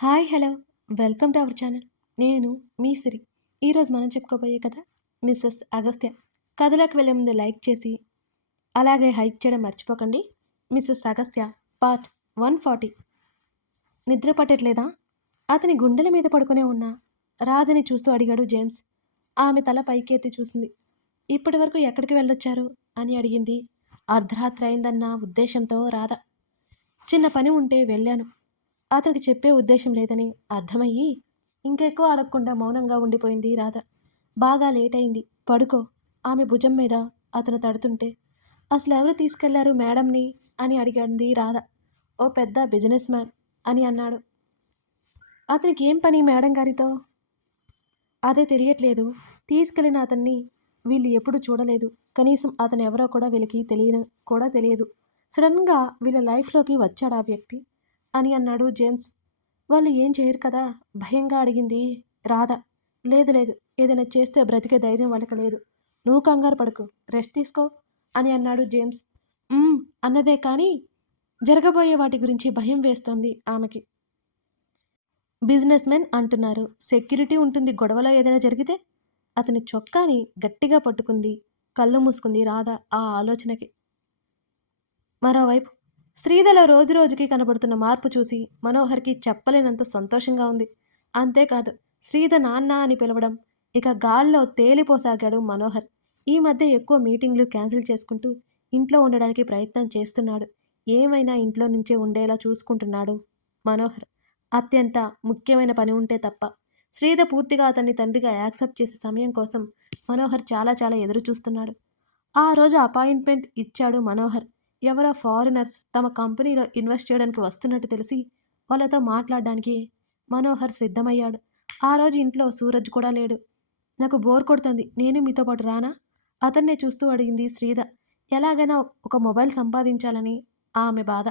Hi hello welcome to our channel. నేను మీ సిరి. ఈరోజు మనం చెప్పుకోబోయే కథ మిస్సెస్ అగస్త్య. కథలోకి వెళ్ళే ముందు లైక్ చేసి అలాగే హైప్ చేయడం మర్చిపోకండి. Mrs Agastya part 140. నిద్ర పట్టట్లేదా? అతని గుండెల మీద పడుకునే ఉన్న రాధని చూస్తూ అడిగాడు జేమ్స్. ఆమె తల పైకెత్తి చూసింది. ఇప్పటి వరకు ఎక్కడికి వెళ్ళొచ్చారు అని అడిగింది. అర్ధరాత్రి అయిందన్న ఉద్దేశంతో రాధ. చిన్న పని ఉంటే వెళ్ళాను. అతనికి చెప్పే ఉద్దేశం లేదని అర్థమయ్యి ఇంకెక్కువ అడగకుండా మౌనంగా ఉండిపోయింది రాధ. బాగా లేట్ అయింది, పడుకో. ఆమె భుజం మీద అతను తడుతుంటే అసలు ఎవరు తీసుకెళ్లారు మేడంని అని అడిగింది రాధ. ఓ పెద్ద బిజినెస్ మ్యాన్ అని అన్నాడు. అతనికి ఏం పని మేడం గారితో? అదే తెలియట్లేదు. తీసుకెళ్లిన అతన్ని వీళ్ళు ఎప్పుడు చూడలేదు. కనీసం అతను ఎవరో కూడా వీళ్ళకి తెలియదు. సడన్గా వీళ్ళ లైఫ్లోకి వచ్చాడు ఆ వ్యక్తి అని అన్నాడు జేమ్స్. వాళ్ళు ఏం చేయరు కదా? భయంగా అడిగింది రాధ. లేదు లేదు, ఏదైనా చేస్తే బ్రతికే ధైర్యం వాళ్ళకి లేదు. నువ్వు కంగారు పడుకో, రెస్ట్ తీసుకో అని అన్నాడు జేమ్స్. అన్నదే కానీ జరగబోయే వాటి గురించి భయం వేస్తోంది ఆమెకి. బిజినెస్ మెన్ అంటున్నారు, సెక్యూరిటీ ఉంటుంది. గొడవలో ఏదైనా జరిగితే? అతని చొక్కాని గట్టిగా పట్టుకుంది. కళ్ళు మూసుకుంది రాధ ఆ ఆలోచనకి. మరోవైపు శ్రీధలో రోజురోజుకి కనబడుతున్న మార్పు చూసి మనోహర్కి చెప్పలేనంత సంతోషంగా ఉంది. అంతేకాదు, శ్రీధ నాన్న అని పిలవడం ఇక గాల్లో తేలిపోసాగాడు మనోహర్. ఈ మధ్య ఎక్కువ మీటింగ్లు క్యాన్సిల్ చేసుకుంటూ ఇంట్లో ఉండడానికి ప్రయత్నం చేస్తున్నాడు. ఏమైనా ఇంట్లో నుంచే ఉండేలా చూసుకుంటున్నాడు మనోహర్. అత్యంత ముఖ్యమైన పని ఉంటే తప్ప. శ్రీధ పూర్తిగా అతన్ని తండ్రిగా యాక్సెప్ట్ చేసే సమయం కోసం మనోహర్ చాలా చాలా ఎదురు చూస్తున్నాడు. ఆ రోజు అపాయింట్మెంట్ ఇచ్చాడు మనోహర్. ఎవరో ఫారినర్స్ తమ కంపెనీలో ఇన్వెస్ట్ చేయడానికి వస్తున్నట్టు తెలిసి వాళ్ళతో మాట్లాడడానికి మనోహర్ సిద్ధమయ్యాడు. ఆ రోజు ఇంట్లో సూరజ్ కూడా లేడు. నాకు బోర్ కొడుతుంది, నేను మీతో పాటు రానా? అతన్నే చూస్తూ అడిగింది శ్రీధ. ఎలాగైనా ఒక మొబైల్ సంపాదించాలని ఆమె బాధ.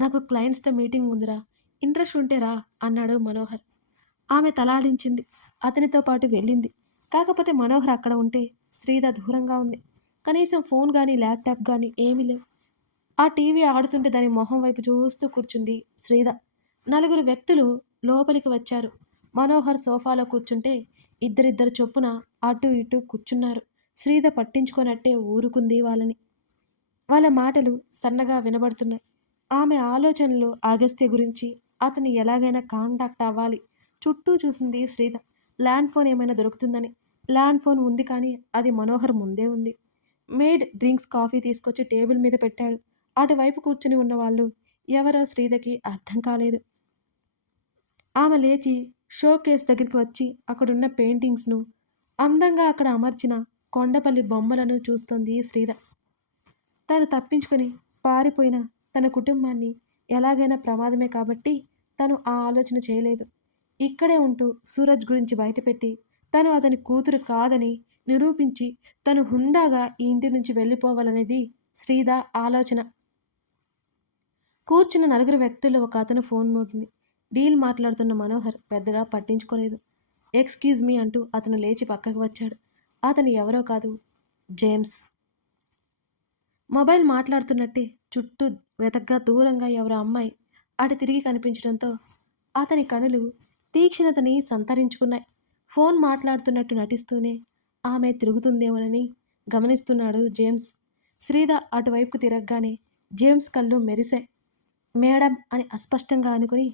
నాకు క్లయింట్స్తో మీటింగ్ ఉందిరా, ఇంట్రెస్ట్ ఉంటే రా అన్నాడు మనోహర్. ఆమె తలాడించింది. అతనితో పాటు వెళ్ళింది. కాకపోతే మనోహర్ అక్కడ ఉంటే శ్రీధ దూరంగా ఉంది. కనీసం ఫోన్ కానీ ల్యాప్టాప్ కానీ ఏమీ లేవు. ఆ టీవీ ఆడుతుంటే దాని మొహం వైపు చూస్తూ కూర్చుంది శ్రీధ. నలుగురు వ్యక్తులు లోపలికి వచ్చారు. మనోహర్ సోఫాలో కూర్చుంటే ఇద్దరిద్దరు చొప్పున అటు ఇటు కూర్చున్నారు. శ్రీధ పట్టించుకోనట్టే ఊరుకుంది వాళ్ళని. వాళ్ళ మాటలు సన్నగా వినబడుతున్నాయి. ఆమె ఆలోచనలు అగస్త్య గురించి. అతన్ని ఎలాగైనా కాంటాక్ట్ అవ్వాలి. చుట్టూ చూసింది శ్రీధ. ల్యాండ్ ఫోన్ ఏమైనా దొరుకుతుందని. ల్యాండ్ ఫోన్ ఉంది, కానీ అది మనోహర్ ముందే ఉంది. మేడ్ డ్రింక్స్ కాఫీ తీసుకొచ్చి టేబుల్ మీద పెట్టాడు. అటువైపు కూర్చుని ఉన్నవాళ్ళు ఎవరో శ్రీధకి అర్థం కాలేదు. ఆమె లేచి షో కేస్ దగ్గరికి వచ్చి అక్కడున్న పెయింటింగ్స్ను, అందంగా అక్కడ అమర్చిన కొండపల్లి బొమ్మలను చూస్తోంది శ్రీధ. తను తప్పించుకొని పారిపోయిన తన కుటుంబాన్ని ఎలాగైనా ప్రమాదమే కాబట్టి తను ఆ ఆలోచన చేయలేదు. ఇక్కడే ఉంటూ సూరజ్ గురించి బయటపెట్టి తను అతని కూతురు కాదని నిరూపించి తను హుందాగా ఈ ఇంటి నుంచి వెళ్ళిపోవాలనేది శ్రీధ ఆలోచన. కూర్చున్న నలుగురు వ్యక్తుల్లో ఒక అతను ఫోన్ మోగింది. డీల్ మాట్లాడుతున్న మనోహర్ పెద్దగా పట్టించుకోలేదు. ఎక్స్క్యూజ్ మీ అంటూ అతను లేచి పక్కకు వచ్చాడు. అతను ఎవరో కాదు, జేమ్స్. మొబైల్ మాట్లాడుతున్నట్టే చుట్టూ వెతగ్గా దూరంగా ఎవరో అమ్మాయి అటు తిరిగి కనిపించడంతో అతని కనులు తీక్షణతని సంతరించుకున్నాయి. ఫోన్ మాట్లాడుతున్నట్టు నటిస్తూనే ఆమె తిరుగుతుందేమోనని గమనిస్తున్నాడు జేమ్స్. శ్రీధ అటువైపుకు తిరగగానే జేమ్స్ కళ్ళు మెరిశాయి. మేడం అని అస్పష్టంగా అనుకుని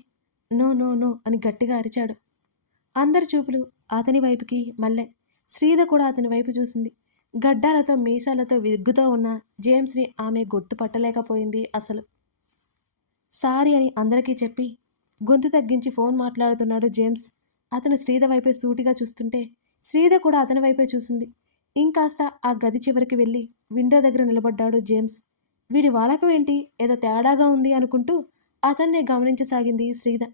నో నో నో అని గట్టిగా అరిచాడు. అందరి చూపులు అతని వైపుకి మళ్ళాయి. శ్రీధ కూడా అతని వైపు చూసింది. గడ్డాలతో మీసాలతో విగ్గుతో ఉన్న జేమ్స్ని ఆమె గుర్తుపట్టలేకపోయింది అసలు. సారీ అని అందరికీ చెప్పి గొంతు తగ్గించి ఫోన్ మాట్లాడుతున్నాడు జేమ్స్. అతను శ్రీధ వైపే సూటిగా చూస్తుంటే శ్రీధ కూడా అతని వైపే చూసింది. ఇంకాస్త ఆ గది చివరికి వెళ్ళి విండో దగ్గర నిలబడ్డాడు జేమ్స్. వీడి వాలకం ఏంటి, ఏదో తేడాగా ఉంది అనుకుంటూ అతన్నే గమనించసాగింది శ్రీధ.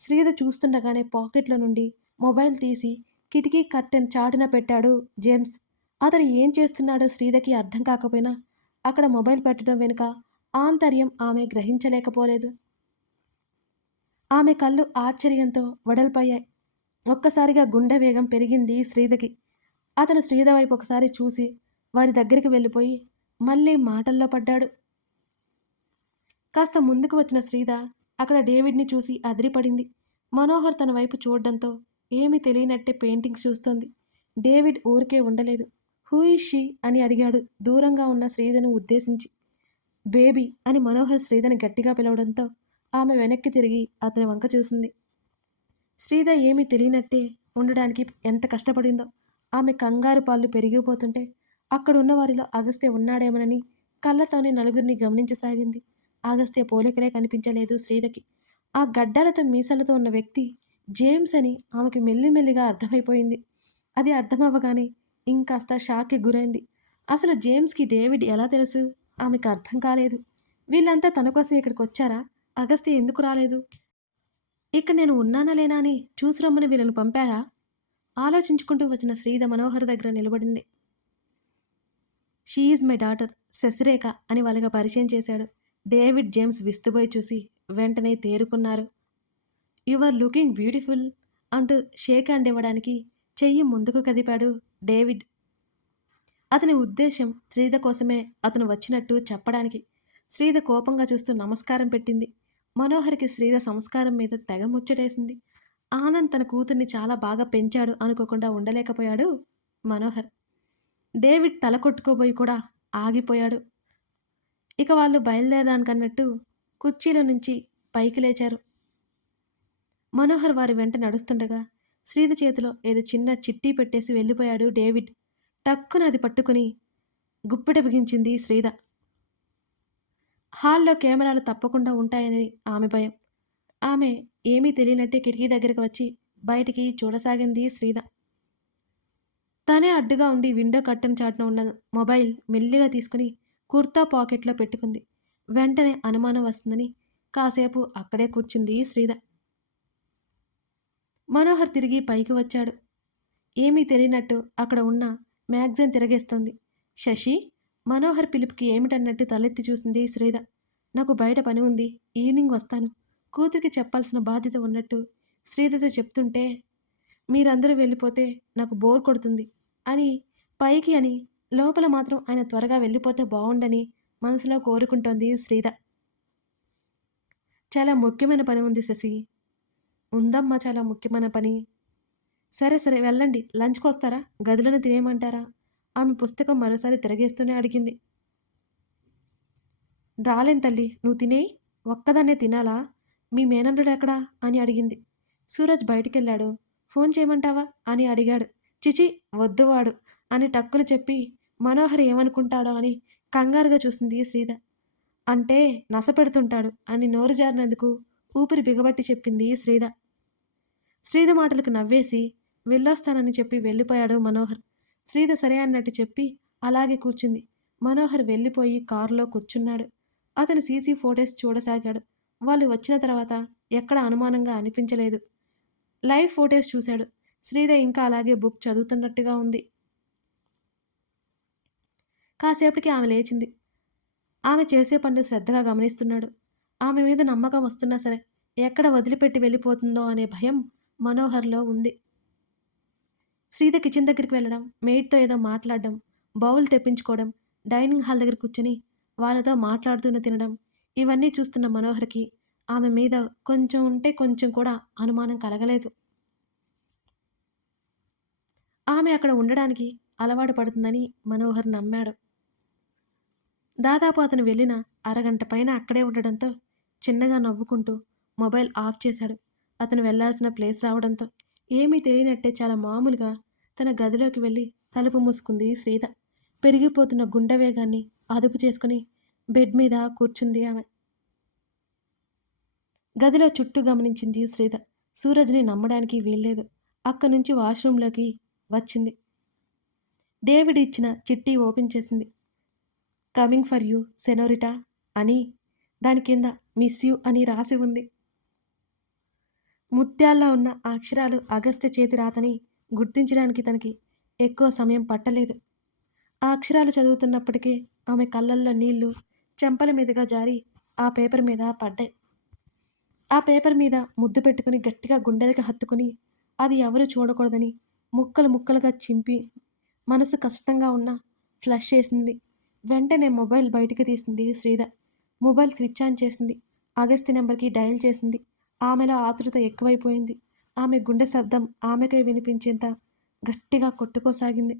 శ్రీధ చూస్తుండగానే పాకెట్లో నుండి మొబైల్ తీసి కిటికీ కర్టెన్ చాటున పెట్టాడు జేమ్స్. అతను ఏం చేస్తున్నాడో శ్రీధకి అర్థం కాకపోయినా అక్కడ మొబైల్ పెట్టడం వెనుక ఆంతర్యం ఆమె గ్రహించలేకపోలేదు. ఆమె కళ్ళు ఆశ్చర్యంతో వడల్పోయాయి. ఒక్కసారిగా గుండె వేగం పెరిగింది శ్రీధకి. అతను శ్రీధ వైపు ఒకసారి చూసి వారి దగ్గరికి వెళ్ళిపోయి మళ్ళీ మాటల్లో పడ్డాడు. కాస్త ముందుకు వచ్చిన శ్రీధ అక్కడ డేవిడ్ని చూసి అదిరిపడింది. మనోహర్ తన వైపు చూడడంతో ఏమీ తెలియనట్టే పెయింటింగ్స్ చూస్తోంది. డేవిడ్ ఊరికే ఉండలేదు. హూ ఈజ్ షీ అని అడిగాడు దూరంగా ఉన్న శ్రీధను ఉద్దేశించి. బేబీ అని మనోహర్ శ్రీధని గట్టిగా పిలవడంతో ఆమె వెనక్కి తిరిగి అతని వంక చూసింది. శ్రీధ ఏమీ తెలియనట్టే ఉండడానికి ఎంత కష్టపడిందో. ఆమె కంగారు పాళ్ళు పెరిగిపోతుంటే అక్కడున్న వారిలో అగస్త్య ఉన్నాడేమోనని కళ్ళతోనే నలుగురిని గమనించసాగింది. అగస్త్య పోలికలే కనిపించలేదు శ్రీధకి. ఆ గడ్డాలతో మీసాలతో ఉన్న వ్యక్తి జేమ్స్ అని ఆమెకి మెల్లిమెల్లిగా అర్థమైపోయింది. అది అర్థమవ్వగానే ఇంకాస్త షాక్కి గురైంది. అసలు జేమ్స్కి డేవిడ్ ఎలా తెలుసు? ఆమెకు అర్థం కాలేదు. వీళ్ళంతా తన కోసం ఇక్కడికి వచ్చారా? అగస్త్య ఎందుకు రాలేదు? ఇక్కడ నేను ఉన్నానా లేనా అని చూసి రమ్మని వీళ్ళను పంపారా? ఆలోచించుకుంటూ వచ్చిన శ్రీధ మనోహర్ దగ్గర నిలబడింది. She is my daughter Sasirekha అని వాళ్ళగా పరిచయం చేశాడు. డేవిడ్ జేమ్స్ విస్తుపోయి చూసి వెంటనే తేరుకున్నారు. యు ఆర్ లుకింగ్ బ్యూటిఫుల్ అంటూ షేక్ హ్యాండ్ ఇవ్వడానికి చెయ్యి ముందుకు కదిపాడు డేవిడ్. అతని ఉద్దేశం శ్రీధ కోసమే అతను వచ్చినట్టు చెప్పడానికి. శ్రీధ కోపంగా చూస్తూ నమస్కారం పెట్టింది. మనోహర్కి శ్రీధ సంస్కారం మీద తెగ ముచ్చటేసింది. ఆనంద్ తన కూతుర్ని చాలా బాగా పెంచాడు అనుకోకుండా ఉండలేకపోయాడు మనోహర్. డేవిడ్ తల కొట్టుకోబోయి కూడా ఆగిపోయాడు. ఇక వాళ్ళు బయలుదేరడానికన్నట్టు కుర్చీలో నుంచి పైకి లేచారు. మనోహర్ వారి వెంట నడుస్తుండగా శ్రీధ చేతిలో ఏదో చిన్న చిట్టి పెట్టేసి వెళ్ళిపోయాడు డేవిడ్. టక్కున అది పట్టుకుని గుప్పెట బిగించింది శ్రీధ. హాల్లో కెమెరాలు తప్పకుండా ఉంటాయని ఆమె భయం. ఆమె ఏమీ తెలియనట్టే కిటికీ దగ్గరకు వచ్చి బయటికి చూడసాగింది శ్రీధ. తనే అడ్డుగా ఉండి విండో కట్టన్ చాటున ఉన్న మొబైల్ మెల్లిగా తీసుకుని కుర్తా పాకెట్లో పెట్టుకుంది. వెంటనే అనుమానం వస్తుందని కాసేపు అక్కడే కూర్చుంది శ్రీధ. మనోహర్ తిరిగి పైకి వచ్చాడు. ఏమీ తెలియనట్టు అక్కడ ఉన్న మ్యాగజైన్ తిరగేస్తోంది. శశి మనోహర్ పిలుపుకి ఏమిటన్నట్టు తలెత్తి చూసింది శ్రీధ. నాకు బయట పని ఉంది, ఈవినింగ్ వస్తాను. కూతురికి చెప్పాల్సిన బాధ్యత ఉన్నట్టు శ్రీధతో చెప్తుంటే మీరందరూ వెళ్ళిపోతే నాకు బోర్ కొడుతుంది అని పైకి అని లోపల మాత్రం ఆయన త్వరగా వెళ్ళిపోతే బాగుండని మనసులో కోరుకుంటోంది శ్రీధ. చాలా ముఖ్యమైన పని ఉంది శశి. ఉందమ్మా చాలా ముఖ్యమైన పని. సరే సరే వెళ్ళండి, లంచ్కి వస్తారా, గదిలోనే తినేయమంటారా? ఆమె పుస్తకం మరోసారి తిరగేస్తూనే అడిగింది. రాలేను తల్లి, నువ్వు తినేయి. ఒక్కదాన్నే తినాలా? మీ మేనల్లుడు ఎక్కడా అని అడిగింది. సూరజ్ బయటికెళ్ళాడు. ఫోన్ చేయమంటావా అని అడిగాడు. చిచి వద్దువాడు అని టక్కులు చెప్పి మనోహర్ ఏమనుకుంటాడో అని కంగారుగా చూసింది శ్రీధ. అంటే నసపెడుతుంటాడు అని నోరు జారినందుకు ఊపిరి బిగబట్టి చెప్పింది శ్రీధ. శ్రీధ మాటలకు నవ్వేసి వెళ్ళొస్తానని చెప్పి వెళ్ళిపోయాడు మనోహర్. శ్రీధ సరే అన్నట్టు చెప్పి అలాగే కూర్చుంది. మనోహర్ వెళ్ళిపోయి కారులో కూర్చున్నాడు. అతను సీసీ ఫోటోస్ చూడసాగాడు. వాళ్ళు వచ్చిన తర్వాత ఎక్కడ అనుమానంగా అనిపించలేదు. లైవ్ ఫోటోస్ చూశాడు. శ్రీధ ఇంకా అలాగే బుక్ చదువుతున్నట్టుగా ఉంది. కాసేపటికి ఆమె లేచింది. ఆమె చేసే పనులు శ్రద్ధగా గమనిస్తున్నాడు. ఆమె మీద నమ్మకం వస్తున్నా సరే ఎక్కడ వదిలిపెట్టి వెళ్ళిపోతుందో అనే భయం మనోహర్లో ఉంది. శ్రీధ కిచెన్ దగ్గరికి వెళ్ళడం, మెయిడ్తో ఏదో మాట్లాడడం, బౌల్ తెప్పించుకోవడం, డైనింగ్ హాల్ దగ్గర కూర్చుని వాళ్ళతో మాట్లాడుతూనే తినడం, ఇవన్నీ చూస్తున్న మనోహర్కి ఆమె మీద కొంచెం ఉంటే కొంచెం కూడా అనుమానం కలగలేదు. ఆమె అక్కడ ఉండడానికి అలవాటు పడుతుందని మనోహర్ నమ్మాడు. దాదాపు అతను వెళ్ళిన అరగంట పైన అక్కడే ఉండడంతో చిన్నగా నవ్వుకుంటూ మొబైల్ ఆఫ్ చేశాడు. అతను వెళ్లాల్సిన ప్లేస్ రావడంతో ఏమీ తెలియనట్టే చాలా మామూలుగా తన గదిలోకి వెళ్ళి తలుపు మూసుకుంది శ్రీధ. పెరిగిపోతున్న గుండె వేగాన్ని అదుపు చేసుకుని బెడ్ మీద కూర్చుంది ఆమె. గదిలో చుట్టూ గమనించింది శ్రీధ. సూరజ్ని నమ్మడానికి వీల్లేదు. అక్కడి నుంచి వాష్రూంలోకి వచ్చింది. డేవిడ్ ఇచ్చిన చిట్టి ఓపెన్ చేసింది. కమింగ్ ఫర్ యూ సెనోరిటా అని దాని కింద మిస్ యూ అని రాసి ఉంది. ముత్యాల్లో ఉన్న ఆ అక్షరాలు అగస్త్య చేతి రాతని గుర్తించడానికి తనకి ఎక్కువ సమయం పట్టలేదు. ఆ అక్షరాలు చదువుతున్నప్పటికీ ఆమె కళ్ళల్లో నీళ్లు చెంపల మీదుగా జారి ఆ పేపర్ మీద పడ్డాయి. ఆ పేపర్ మీద ముద్దు పెట్టుకుని గట్టిగా గుండెలకి హత్తుకుని అది ఎవరు చూడకూడదని ముక్కలు ముక్కలుగా చింపి మనసు కష్టంగా ఉన్న ఫ్లష్ చేసింది. వెంటనే మొబైల్ బయటికి తీసింది శ్రీధ. మొబైల్ స్విచ్ ఆన్ చేసింది. అగస్త్య నెంబర్కి డయల్ చేసింది. ఆమెలో ఆతృత ఎక్కువైపోయింది. ఆమె గుండె శబ్దం ఆమెకై వినిపించేంత గట్టిగా కొట్టుకోసాగింది.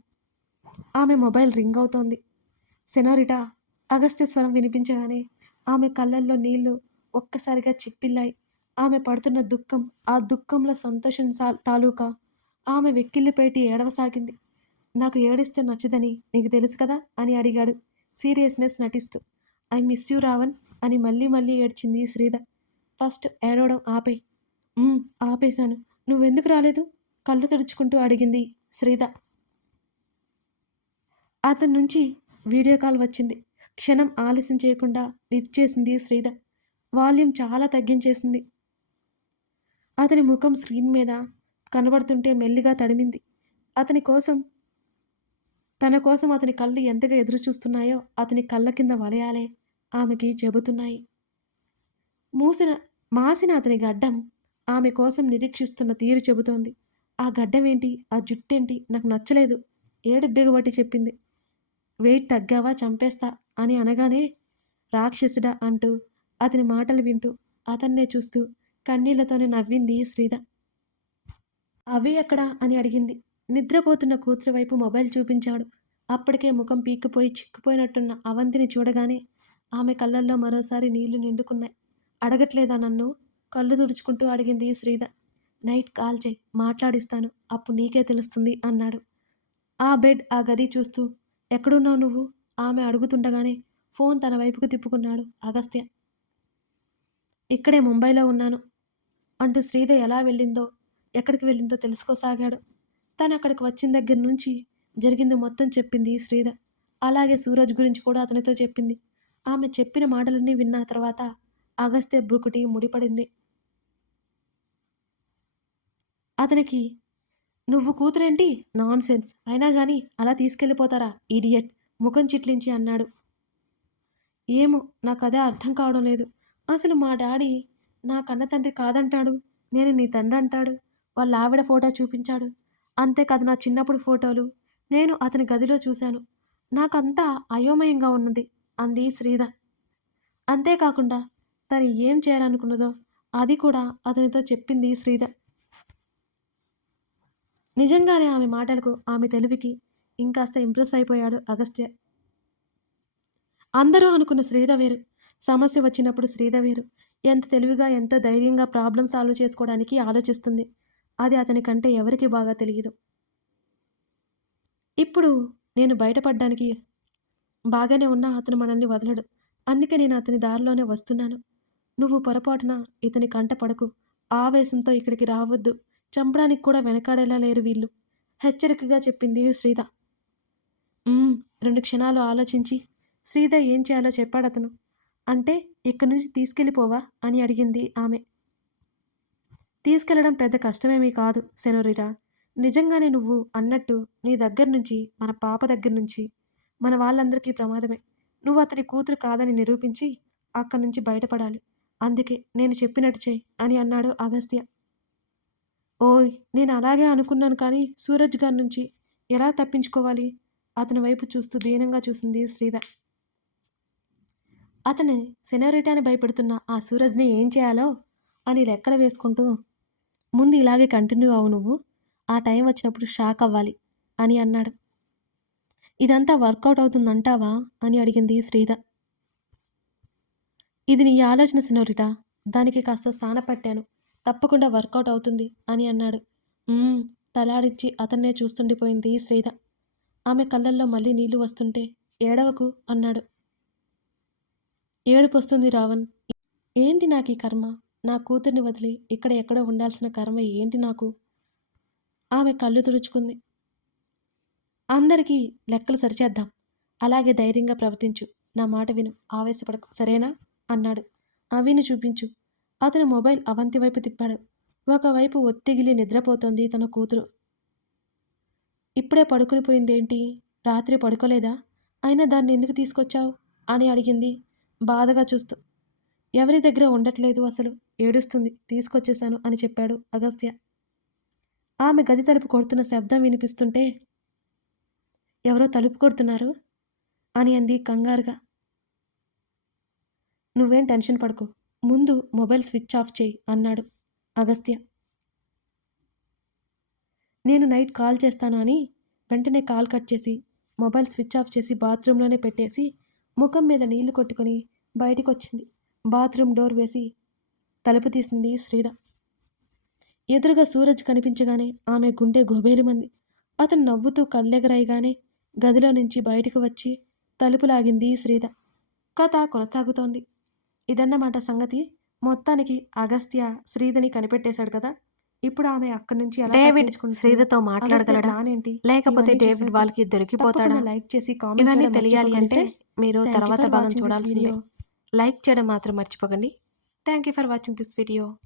ఆమె మొబైల్ రింగ్ అవుతోంది. సెనోరిటా అగస్త్య స్వరం వినిపించగానే ఆమె కళ్ళల్లో నీళ్లు ఒక్కసారిగా చిప్పిల్లాయి. ఆమె పడుతున్న దుఃఖం, ఆ దుఃఖంలో సంతోషం తాలూకా ఆమె వెక్కిళ్ళిపెట్టి ఏడవసాగింది. నాకు ఏడిస్తే నచ్చదని నీకు తెలుసు కదా అని అడిగాడు సీరియస్నెస్ నటిస్తూ. ఐ మిస్ యూ రావణ్ అని మళ్ళీ మళ్ళీ ఏడ్చింది శ్రీధ. ఫస్ట్ ఏడవడం ఆపేయ్. ఆపేశాను. నువ్వెందుకు రాలేదు? కళ్ళు తుడుచుకుంటూ అడిగింది శ్రీధ. అతని నుంచి వీడియో కాల్ వచ్చింది. క్షణం ఆలస్యం చేయకుండా లిఫ్ట్ చేసింది శ్రీధ. వాల్యూమ్ చాలా తగ్గించేసింది. అతని ముఖం స్క్రీన్ మీద కనబడుతుంటే మెల్లిగా తడిమింది. తన కోసం అతని కళ్ళు ఎంతగా ఎదురుచూస్తున్నాయో అతని కళ్ళ కింద వలయాలే ఆమెకి చెబుతున్నాయి. మాసిన అతని గడ్డం ఆమె కోసం నిరీక్షిస్తున్న తీరు చెబుతోంది. ఆ గడ్డమేంటి, ఆ జుట్టేంటి, నాకు నచ్చలేదు. ఏడు బిగబట్టి చెప్పింది. వెయిట్ తగ్గావా చంపేస్తా అని అనగానే రాక్షసుడా అంటూ అతని మాటలు వింటూ అతన్నే చూస్తూ కన్నీళ్లతోనే నవ్వింది శ్రీధ. అవి ఎక్కడా అని అడిగింది. నిద్రపోతున్న కూతురు వైపు మొబైల్ చూపించాడు. అప్పటికే ముఖం పీక్కుపోయి చిక్కుపోయినట్టున్న అవంతిని చూడగానే ఆమె కళ్ళల్లో మరోసారి నీళ్లు నిండుకున్నాయి. అడగట్లేదా నన్ను? కళ్ళు తుడుచుకుంటూ అడిగింది శ్రీధ. నైట్ కాల్ చేయి, మాట్లాడిస్తాను, అప్పుడు నీకే తెలుస్తుంది అన్నాడు. ఆ బెడ్, ఆ గది చూస్తూ ఎక్కడున్నావు నువ్వు? ఆమె అడుగుతుండగానే ఫోన్ తన వైపుకు తిప్పుకున్నాడు అగస్త్య. ఇక్కడే ముంబైలో ఉన్నాను అంటూ శ్రీధ ఎలా వెళ్ళిందో, ఎక్కడికి వెళ్ళిందో తెలుసుకోసాగాడు. తను అక్కడికి వచ్చిన దగ్గర నుంచి జరిగింది మొత్తం చెప్పింది శ్రీధ. అలాగే సూరజ్ గురించి కూడా అతనితో చెప్పింది. ఆమె చెప్పిన మాటలన్నీ విన్న తర్వాత అగస్త్య బ్రుకుటి ముడిపడింది. అతనికి నువ్వు కూతురేంటి? Non sense. అయినా కానీ అలా తీసుకెళ్ళిపోతారా ఈడియట్, ముఖం చిట్లించి అన్నాడు. ఏమో నాకు అదే అర్థం కావడం లేదు. అసలు మా డాడీ నా కన్న తండ్రి కాదంటాడు, నేను నీ తండ్రి అంటాడు. వాళ్ళ ఆవిడ ఫోటో చూపించాడు. అంతేకాదు నా చిన్నప్పుడు ఫోటోలు నేను అతని గదిలో చూశాను. నాకంతా అయోమయంగా ఉన్నది అంది శ్రీధ. అంతేకాకుండా తను ఏం చేయాలనుకున్నదో అది కూడా అతనితో చెప్పింది శ్రీధ. నిజంగానే ఆమె మాటలకు, ఆమె తెలివికి ఇంకాస్త ఇంప్రెస్ అయిపోయాడు అగస్త్య. అందరూ అనుకున్న శ్రీధ వేరు, సమస్య వచ్చినప్పుడు శ్రీధ వేరు. ఎంత తెలివిగా, ఎంతో ధైర్యంగా ప్రాబ్లం సాల్వ్ చేసుకోవడానికి ఆలోచిస్తుంది. అది అతని కంటే ఎవరికి బాగా తెలియదు. ఇప్పుడు నేను బయటపడ్డానికి బాగానే ఉన్నా అతను మనల్ని వదలడు. అందుకే నేను అతని దారిలోనే వస్తున్నాను. నువ్వు పొరపాటున ఇతని కంట పడకు. ఆవేశంతో ఇక్కడికి రావద్దు. చంపడానికి కూడా వెనకాడేలా లేరు వీళ్ళు, హెచ్చరికగా చెప్పింది శ్రీధ. 2 క్షణాలు ఆలోచించి శ్రీధ ఏం చేయాలో చెప్పాడతను. అంటే ఇక్కడి నుంచి తీసుకెళ్ళిపోవా అని అడిగింది ఆమె. తీసుకెళ్లడం పెద్ద కష్టమేమీ కాదు సెనోరిటా. నిజంగానే నువ్వు అన్నట్టు నీ దగ్గర నుంచి, మన పాప దగ్గర నుంచి, మన వాళ్ళందరికీ ప్రమాదమే. నువ్వు అతని కూతురు కాదని నిరూపించి అక్కడి నుంచి బయటపడాలి. అందుకే నేను చెప్పినట్టు చెయ్యి అని అన్నాడు అగస్త్య. ఓయ్, నేను అలాగే అనుకున్నాను, కానీ సూరజ్ గారి నుంచి ఎలా తప్పించుకోవాలి? అతని వైపు చూస్తూ దీనంగా చూసింది శ్రీధ. అతని సెనోరిటాని భయపెడుతున్న ఆ సూరజ్ని ఏం చేయాలో అని లెక్కలు వేసుకుంటూ, ముందు ఇలాగే కంటిన్యూ అవు నువ్వు, ఆ టైం వచ్చినప్పుడు షాక్ అవ్వాలి అని అన్నాడు. ఇదంతా వర్కౌట్ అవుతుందంటావా అని అడిగింది శ్రీధ. ఇది నీ ఆలోచన సెనోరిటా, దానికి కాస్త సానపట్టాను, తప్పకుండా వర్కౌట్ అవుతుంది అని అన్నాడు. తలాడించి అతన్నే చూస్తుండిపోయింది శ్రీధ. ఆమె కళ్ళల్లో మళ్ళీ నీళ్లు వస్తుంటే ఏడవకు అన్నాడు. ఏడుపు వస్తుంది రావణ్. ఏంటి నాకు ఈ కర్మ? నా కూతుర్ని వదిలి ఇక్కడ ఎక్కడో ఉండాల్సిన కర్మ ఏంటి నాకు? ఆమె కళ్ళు తుడుచుకుంది. అందరికీ లెక్కలు సరిచేద్దాం. అలాగే ధైర్యంగా ప్రవర్తించు. నా మాట విను, ఆవేశపడకు, సరేనా అన్నాడు. అవిని చూపించు. అతను మొబైల్ అవంతి వైపు తిప్పాడు. ఒకవైపు ఒత్తిగిలి నిద్రపోతోంది తన కూతురు. ఇప్పుడే పడుకుని పోయిందేంటి? రాత్రి పడుకోలేదా? అయినా దాన్ని ఎందుకు తీసుకొచ్చావు అని అడిగింది బాధగా చూస్తూ. ఎవరి దగ్గర ఉండట్లేదు, అసలు ఏడుస్తుంది, తీసుకొచ్చేశాను అని చెప్పాడు అగస్త్య. ఆమె గది తలుపు కొడుతున్న శబ్దం వినిపిస్తుంటే ఎవరో తలుపు కొడుతున్నారు అని అంది కంగారుగా. నువ్వేం టెన్షన్ పడకు, ముందు మొబైల్ స్విచ్ ఆఫ్ చేయి అన్నాడు అగస్త్య. నేను నైట్ కాల్ చేస్తాను అని వెంటనే కాల్ కట్ చేసి మొబైల్ స్విచ్ ఆఫ్ చేసి బాత్రూంలోనే పెట్టేసి ముఖం మీద నీళ్లు కొట్టుకుని బయటికొచ్చింది. బాత్రూమ్ డోర్ వేసి తలుపు తీసింది శ్రీద. ఎదురుగా సూరజ్ కనిపించగానే ఆమె గుండె గుబేలుమంది. అతను నవ్వుతూ కళ్ళెగరాయిగానే గదిలో నుంచి బయటకు వచ్చి తలుపు లాగింది శ్రీద. కథ కొనసాగుతోంది. ఇదన్నమాట సంగతి. మొత్తానికి అగస్త్య శ్రీదని కనిపెట్టేశాడు కదా. ఇప్పుడు ఆమె అక్కడి నుంచి ఎలా డేవిడ్ తప్పించుకుంటుంది? శ్రీధతో అగస్త్య మాట్లాడగలడా ప్లాన్ ఏంటి? లేకపోతే ఇవన్నీ డేవిడ్ చూసేద్దాం. వాళ్ళకి దొరికిపోతాడా? తప్పకుండా లైక్ చేసి కామెంట్ ఇవన్నీ చేయడం తెలియాలి మర్చిపోకండి అంటే ఫ్రెండ్స్. మీరు థ్యాంక్ యూ తర్వాత ఫర్ భాగం వాచింగ్ దిస్ చూడాల్సిందే. వీడియో. లైక్ చేయడం మాత్రం మర్చిపోకండి. Thank you for watching this video.